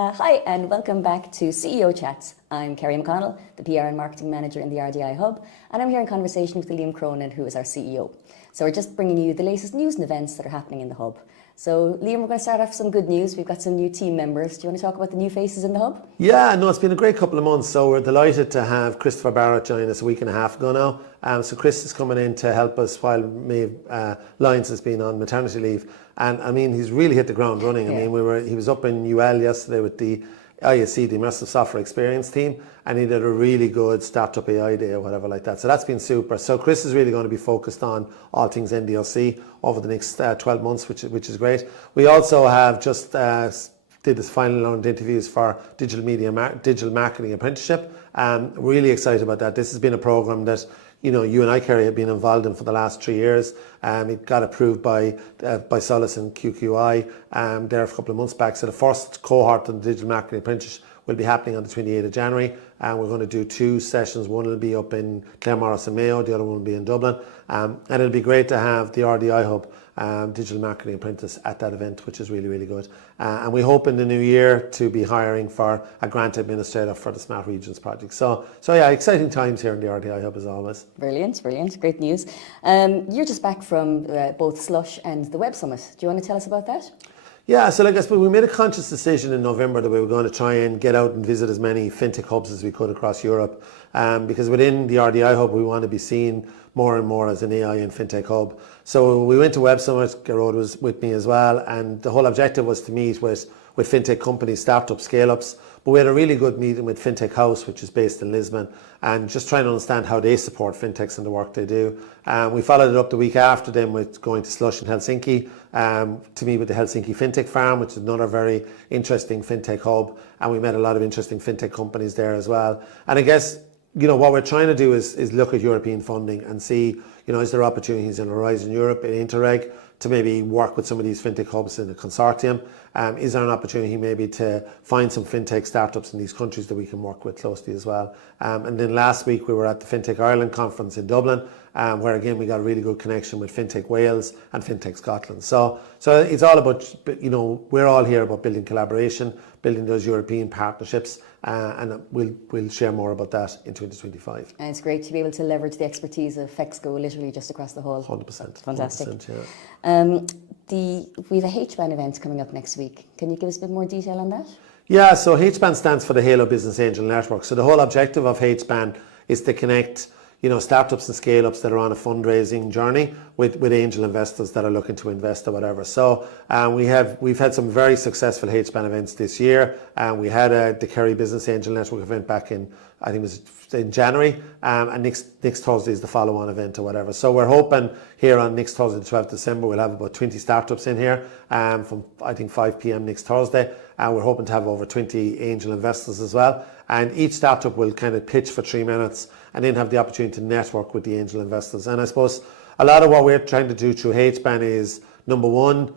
Hi and welcome back to CEO Chats. I'm Kerry McConnell, the PR and Marketing Manager in the RDI Hub, and I'm here in conversation with Liam Cronin, who is our CEO. So we're just bringing you the latest news and events that are happening in the Hub. So Liam, we're going to start off with some good news. We've got some new team members. Do you want to talk about the new faces in the Hub? Yeah, no, it's been a great couple of months. So we're delighted to have Christopher Barrett join us a week and a half ago now. So Chris is coming in to help us while Maeve Lyons has been on maternity leave. And I mean, he's really hit the ground running. I mean, he was up in UL yesterday with the ISC, the Immersive Software Experience team, and he did a really good Startup AI day or whatever like that. So that's been super. So Chris is really going to be focused on all things NDOC over the next 12 months, which is great. We also have just did this final round of interviews for digital marketing apprenticeship. Really excited about that. This has been a program that you and I, Kerry, have been involved in for the last 3 years. It got approved by Solus and QQI there a couple of months back. So the first cohort of the digital marketing apprentice will be happening on the 28th of January. And we're going to do 2 sessions. One will be up in Claremorris and Mayo. The other one will be in Dublin. And it'll be great to have the RDI Hub digital marketing apprentice at that event, which is really, really good. And we hope in the new year to be hiring for a grant administrator for the Smart Regions project. So yeah, exciting times here in the RDI Hub as always. Brilliant. Great news. You're just back from both Slush and the Web Summit. Do you want to tell us about that? Yeah, so I guess we made a conscious decision in November that we were going to try and get out and visit as many fintech hubs as we could across Europe, because within the RDI Hub we want to be seen more and more as an AI and fintech hub. So we went to Web Summit. Gerard was with me as well, and the whole objective was to meet with fintech companies, startups, scale-ups. But we had a really good meeting with Fintech House, which is based in Lisbon, and just trying to understand how they support fintechs and the work they do. We followed it up the week after them with going to Slush in Helsinki to meet with the Helsinki Fintech Farm, which is another very interesting fintech hub, and we met a lot of interesting fintech companies there as well. And I guess what we're trying to do is look at European funding and see is there opportunities in Horizon Europe, in Interreg, to maybe work with some of these fintech hubs in a consortium. Is there an opportunity maybe to find some fintech startups in these countries that we can work with closely as well? And then last week we were at the Fintech Ireland conference in Dublin, where again we got a really good connection with Fintech Wales and Fintech Scotland. So it's all about, we're all here about building collaboration, building those European partnerships, and we'll share more about that in 2025. And it's great to be able to leverage the expertise of FEXCO literally just across the whole. 100%. Fantastic. 100%, yeah. We have a HBAN event coming up next week. Can you give us a bit more detail on that? Yeah, so HBAN stands for the Halo Business Angel Network. So the whole objective of HBAN is to connect startups and scale-ups that are on a fundraising journey with angel investors that are looking to invest or whatever. So we've had some very successful HBAN events this year. We had the Kerry Business Angel Network event back in, I think it was in January, and next Thursday is the follow-on event or whatever. So we're hoping here on next Thursday, the 12th December, we'll have about 20 startups in here from I think 5 p.m. next Thursday. And we're hoping to have over 20 angel investors as well. And each startup will kind of pitch for 3 minutes and then have the opportunity to network with the angel investors. And I suppose a lot of what we're trying to do through HBAN is, number one,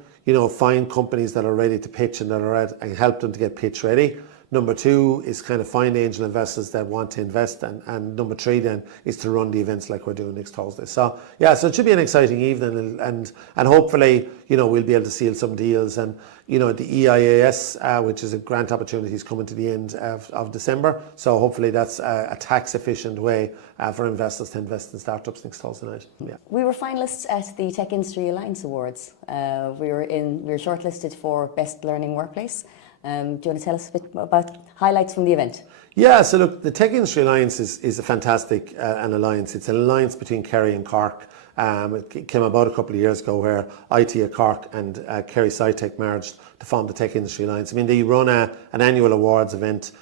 find companies that are ready to pitch and and help them to get pitch ready. Number 2 is kind of find angel investors that want to invest, and number 3 then is to run the events like we're doing next Thursday. So yeah, so it should be an exciting evening, and hopefully we'll be able to seal some deals. And the EIAS, which is a grant opportunity, is coming to the end of December. So hopefully that's a tax efficient way for investors to invest in startups next Thursday night. Yeah. We were finalists at the Tech Industry Alliance Awards. We were shortlisted for Best Learning Workplace. Do you want to tell us a bit about highlights from the event? Yeah, so look, the Tech Industry Alliance is a fantastic an alliance. It's an alliance between Kerry and Cork. It came about a couple of years ago where IT at Cork and Kerry SciTech merged to form the Tech Industry Alliance. I mean, they run an annual awards event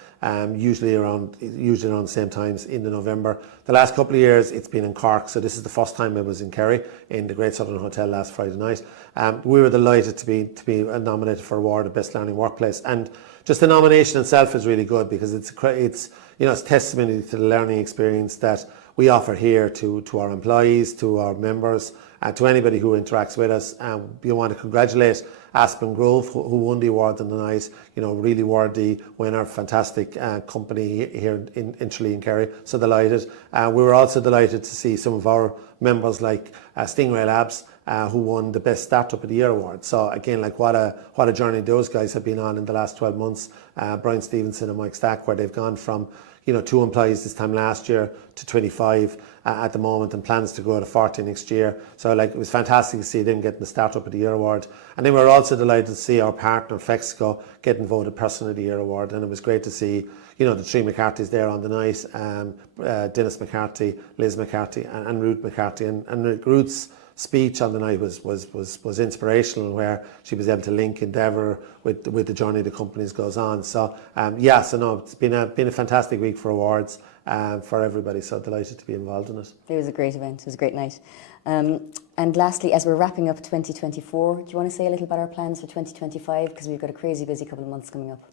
usually around the same times in November. The last couple of years it's been in Cork, so this is the first time it was in Kerry in the Great Southern Hotel last Friday night. We were delighted to be nominated for award of Best Learning Workplace, and just the nomination itself is really good because it's testimony to the learning experience that we offer here to our employees, to our members, to anybody who interacts with us. We want to congratulate Aspen Grove, who won the award on the night. Really worthy winner, fantastic company here in Tralee and Kerry. So delighted. We were also delighted to see some of our members like Stingray Labs who won the Best Startup of the Year award. So again, like what a journey those guys have been on in the last 12 months. Brian Stevenson and Mike Stack, where they've gone from 2 employees this time last year to 25 at the moment, and plans to go to 40 next year. So like, it was fantastic to see them getting the Startup of the Year award. And then we were also delighted to see our partner Flexico getting voted Person of the Year award. And it was great to see the three McCarthy's there on the night, Dennis McCarthy, Liz McCarthy and Ruth McCarthy. And Ruth's speech on the night was inspirational, where she was able to link Endeavour with the journey the companies goes on. So it's been a fantastic week for awards for everybody. So delighted to be involved in it. It was a great event. It was a great night. And lastly, as we're wrapping up 2024, do you want to say a little about our plans for 2025? Because we've got a crazy busy couple of months coming up.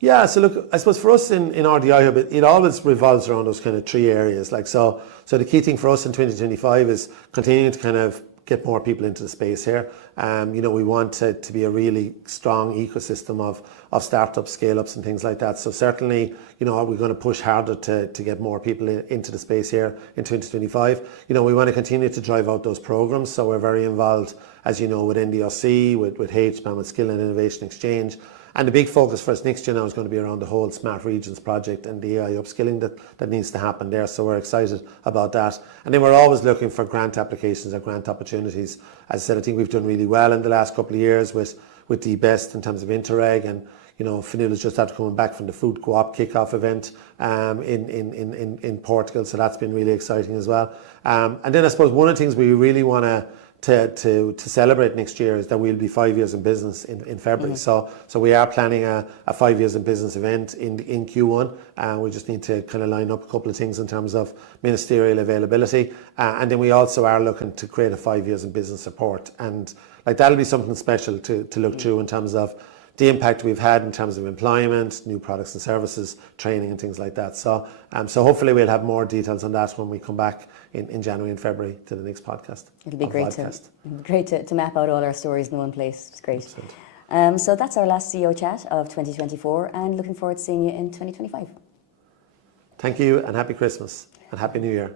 Yeah, so look, I suppose for us in RDI Hub, it always revolves around those kind of three areas. Like so the key thing for us in 2025 is continuing to kind of get more people into the space here. We want it to be a really strong ecosystem of startups, scale-ups and things like that. So certainly, we're going to push harder to get more people into the space here in 2025. We want to continue to drive out those programs. So we're very involved, as you know, with NDRC, with HBAM, with Skill and Innovation Exchange. And the big focus for us next year now is going to be around the whole Smart Regions project and the AI upskilling that needs to happen there. So we're excited about that. And then we're always looking for grant applications or grant opportunities. As I said, I think we've done really well in the last couple of years with the best in terms of Interreg. And, Fionnuala's just after coming back from the Food Co-op kickoff event in Portugal. So that's been really exciting as well. And then I suppose one of the things we really want to celebrate next year is that we'll be 5 years in business in February. So we are planning a 5 years in business event in Q1. We just need to kind of line up a couple of things in terms of ministerial availability. And then we also are looking to create a 5 years in business support. And like that'll be something special to look through in terms of the impact we've had in terms of employment, new products and services, training and things like that. So hopefully we'll have more details on that when we come back in January and February to the next podcast. It'll be great to map out all our stories in one place. It's great. So that's our last CEO chat of 2024, and looking forward to seeing you in 2025. Thank you, and happy Christmas and happy New Year.